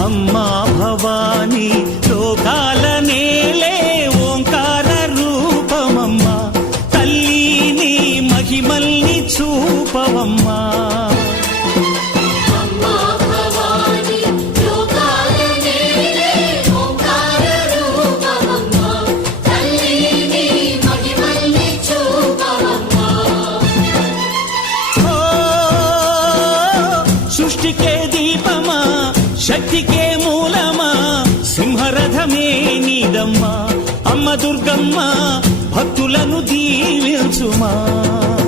అమ్మా భవానీ లోకాల నేలే ఓంకార రూపమమ్మా, తల్లి నీ మహిమల్ని చూపవమ్మా. సృష్టికే దీపమా, శక్తికే మూలమా, సింహరథమే నీదమ్మా. అమ్మ దుర్గమ్మ భక్తులను దీవించుమా.